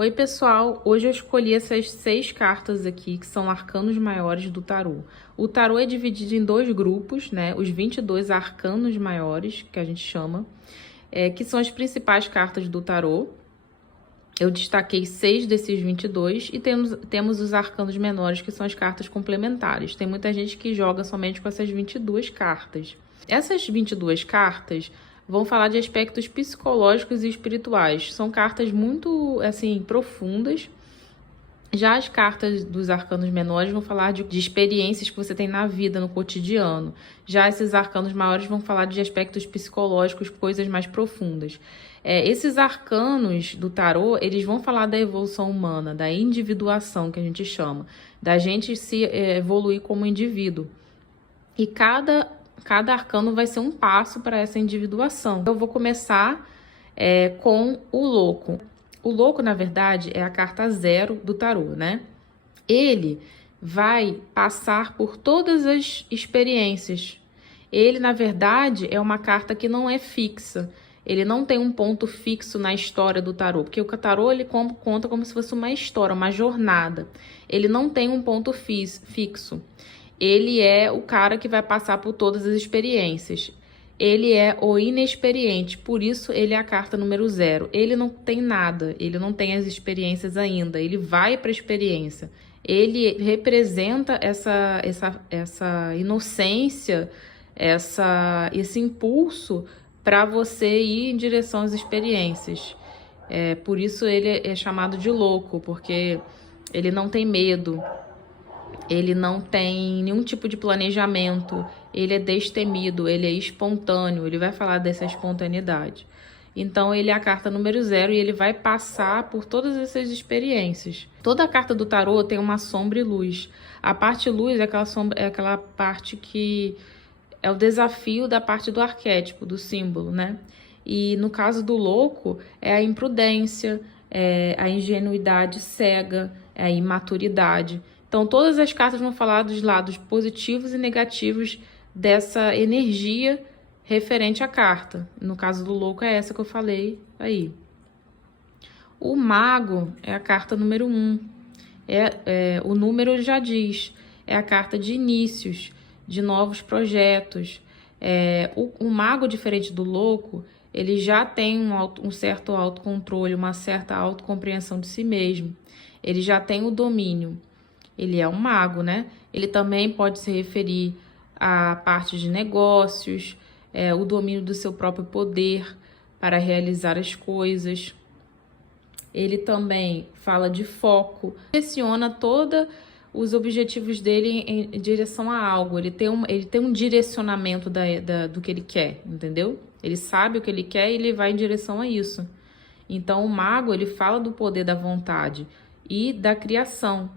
Oi, pessoal! Hoje eu escolhi essas 6 cartas aqui, que são arcanos maiores do tarô. O tarô é dividido em 2 grupos, né? Os 22 arcanos maiores, que a gente chama, que são as principais cartas do tarô. Eu destaquei 6 desses 22 e temos os arcanos menores, que são as cartas complementares. Tem muita gente que joga somente com essas 22 cartas. Essas 22 cartas vão falar de aspectos psicológicos e espirituais. São cartas muito, assim, profundas. Já as cartas dos arcanos menores vão falar de experiências que você tem na vida, no cotidiano. Já esses arcanos maiores vão falar de aspectos psicológicos, coisas mais profundas. Esses arcanos do tarô, eles vão falar da evolução humana, da individuação, que a gente chama. Da gente se evoluir como indivíduo. E cada arcano vai ser um passo para essa individuação. Eu vou começar com o louco. O louco, na verdade, é a carta 0 do tarô, né? Ele vai passar por todas as experiências. Ele, na verdade, é uma carta que não é fixa. Ele não tem um ponto fixo na história do tarô, porque o tarô ele conta como se fosse uma história, uma jornada. Ele não tem um ponto fixo. Ele é o cara que vai passar por todas as experiências. Ele é o inexperiente, por isso ele é a carta número 0. Ele não tem nada, ele não tem as experiências ainda, ele vai para a experiência. Ele representa essa inocência, esse impulso para você ir em direção às experiências. Por isso ele é chamado de louco, porque ele não tem medo. Ele não tem nenhum tipo de planejamento, ele é destemido, ele é espontâneo, ele vai falar dessa espontaneidade. Então, ele é a carta número 0 e ele vai passar por todas essas experiências. Toda a carta do tarô tem uma sombra e luz. A parte luz é aquela parte que é o desafio da parte do arquétipo, do símbolo, né? E no caso do louco, é a imprudência, é a ingenuidade cega, é a imaturidade. Então, todas as cartas vão falar dos lados positivos e negativos dessa energia referente à carta. No caso do louco, é essa que eu falei aí. O mago é a carta número 1. O número já diz. É a carta de inícios, de novos projetos. O mago, diferente do louco, ele já tem um certo autocontrole, uma certa autocompreensão de si mesmo. Ele já tem o domínio. Ele é um mago, né? Ele também pode se referir à parte de negócios, o domínio do seu próprio poder para realizar as coisas. Ele também fala de foco, direciona todos os objetivos dele em direção a algo. Ele tem um direcionamento do que ele quer, entendeu? Ele sabe o que ele quer e ele vai em direção a isso. Então, o mago, ele fala do poder da vontade e da criação.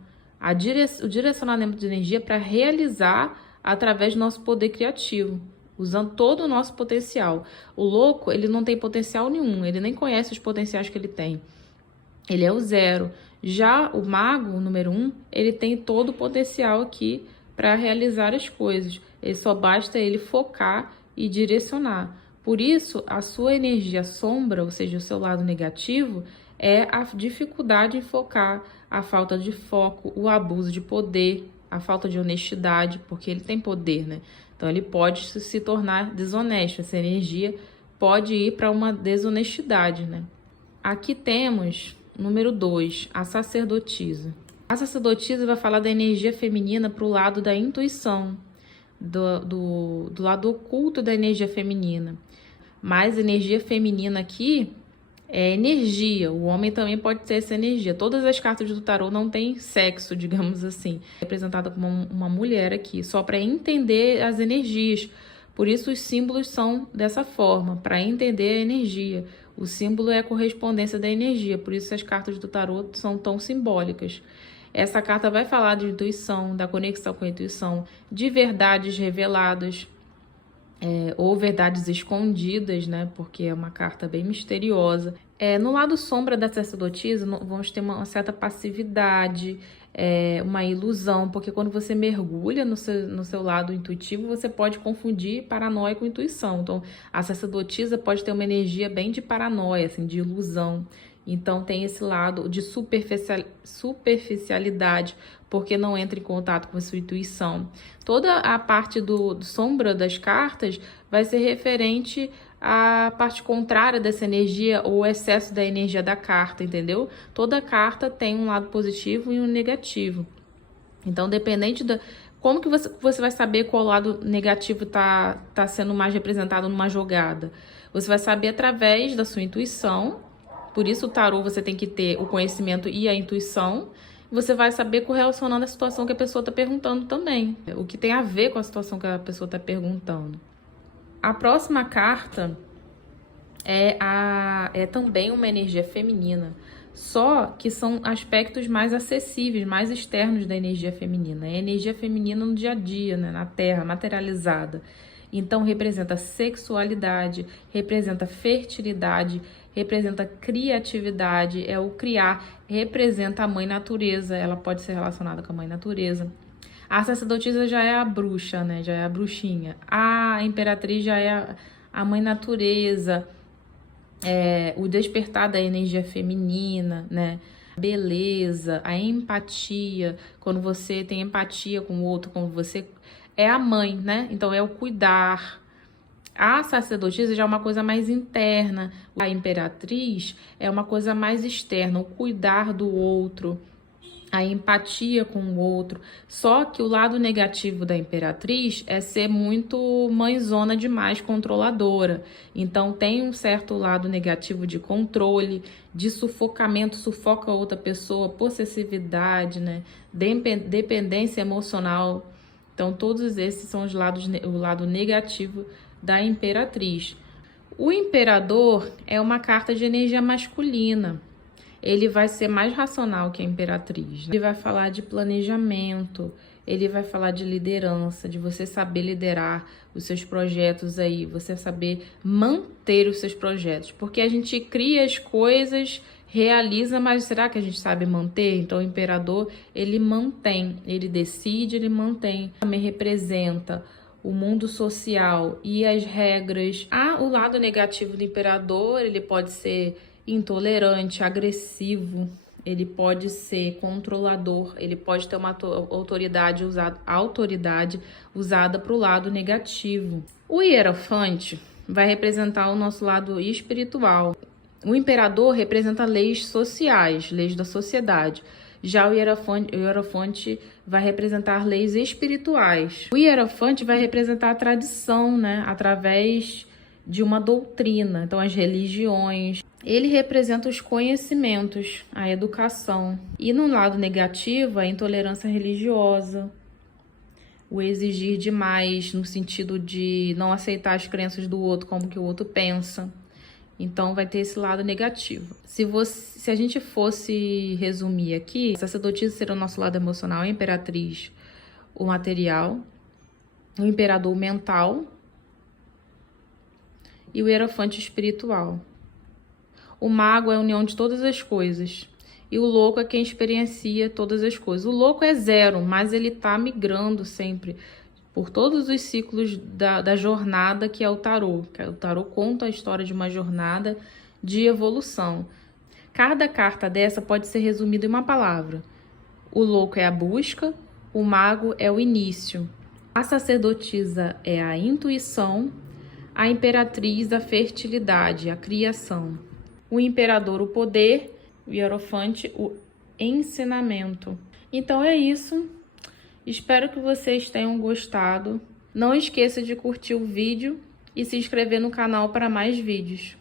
O direcionamento de energia para realizar através do nosso poder criativo, usando todo o nosso potencial. O louco, ele não tem potencial nenhum, ele nem conhece os potenciais que ele tem. Ele é o 0. Já o mago, o número 1, ele tem todo o potencial aqui para realizar as coisas. Ele só basta ele focar e direcionar. Por isso, a sua energia sombra, ou seja, o seu lado negativo, é a dificuldade em focar, a falta de foco, o abuso de poder, a falta de honestidade, porque ele tem poder, né? Então, ele pode se tornar desonesto, essa energia pode ir para uma desonestidade, né? Aqui temos, número 2, a sacerdotisa. A sacerdotisa vai falar da energia feminina para o lado da intuição, do lado oculto da energia feminina. Mas energia feminina aqui é energia, o homem também pode ter essa energia. Todas as cartas do tarô não tem sexo, digamos assim. É representada como uma mulher aqui, só para entender as energias. Por isso os símbolos são dessa forma, para entender a energia. O símbolo é a correspondência da energia, por isso as cartas do tarô são tão simbólicas. Essa carta vai falar de intuição, da conexão com a intuição, de verdades reveladas, ou verdades escondidas, né? Porque é uma carta bem misteriosa. No lado sombra da sacerdotisa, vamos ter uma certa passividade, uma ilusão, porque quando você mergulha no seu lado intuitivo, você pode confundir paranoia com intuição. Então, a sacerdotisa pode ter uma energia bem de paranoia, assim, de ilusão. Então tem esse lado de superficialidade, porque não entra em contato com a sua intuição. Toda a parte do sombra das cartas vai ser referente à parte contrária dessa energia ou excesso da energia da carta, entendeu? Toda carta tem um lado positivo e um negativo. Então, dependente da... Como que você vai saber qual lado negativo tá sendo mais representado numa jogada? Você vai saber através da sua intuição. Por isso, o tarô, você tem que ter o conhecimento e a intuição. Você vai saber correlacionando a situação que a pessoa está perguntando também. O que tem a ver com a situação que a pessoa está perguntando. A próxima carta é também uma energia feminina. Só que são aspectos mais acessíveis, mais externos da energia feminina. É a energia feminina no dia a dia, né? Na Terra, materializada. Então, representa sexualidade, representa fertilidade, representa criatividade, é o criar, representa a mãe natureza, ela pode ser relacionada com a mãe natureza. A sacerdotisa já é a bruxa, né? Já é a bruxinha. A imperatriz já é a mãe natureza, o despertar da energia feminina, né? Beleza, a empatia, quando você tem empatia com o outro, quando você é a mãe, né? Então é o cuidar. A sacerdotisa já é uma coisa mais interna, a imperatriz é uma coisa mais externa, o cuidar do outro, a empatia com o outro. Só que o lado negativo da imperatriz é ser muito mãezona demais, controladora. Então tem um certo lado negativo de controle, de sufocamento, sufoca outra pessoa, possessividade, né? Dependência emocional. Então todos esses são o lado negativo da imperatriz. O imperador é uma carta de energia masculina. Ele vai ser mais racional que a imperatriz. Ele vai falar de planejamento, ele vai falar de liderança, de você saber liderar os seus projetos aí, você saber manter os seus projetos. Porque a gente cria as coisas, realiza, mas será que a gente sabe manter? Então o imperador, ele mantém, ele decide, ele mantém. Também representa o mundo social e as regras. O lado negativo do imperador, ele pode ser intolerante, agressivo, ele pode ser controlador, ele pode ter uma autoridade usada para o lado negativo. O hierofante vai representar o nosso lado espiritual. O imperador representa leis sociais, leis da sociedade. Já o hierofante vai representar leis espirituais. O hierofante vai representar a tradição, né? Através de uma doutrina, então as religiões. Ele representa os conhecimentos, a educação. E no lado negativo, a intolerância religiosa, o exigir demais, no sentido de não aceitar as crenças do outro, como que o outro pensa. Então vai ter esse lado negativo. Se a gente fosse resumir aqui, a sacerdotisa seria o nosso lado emocional, a imperatriz o material, o imperador o mental e o hierofante espiritual. O mago é a união de todas as coisas. E o louco é quem experiencia todas as coisas. O louco é zero, mas ele tá migrando sempre por todos os ciclos da jornada que é o tarô. O tarô conta a história de uma jornada de evolução. Cada carta dessa pode ser resumida em uma palavra. O louco é a busca, o mago é o início. A sacerdotisa é a intuição, a imperatriz a fertilidade, a criação. O imperador o poder, o hierofante o ensinamento. Então é isso. Espero que vocês tenham gostado. Não esqueça de curtir o vídeo e se inscrever no canal para mais vídeos.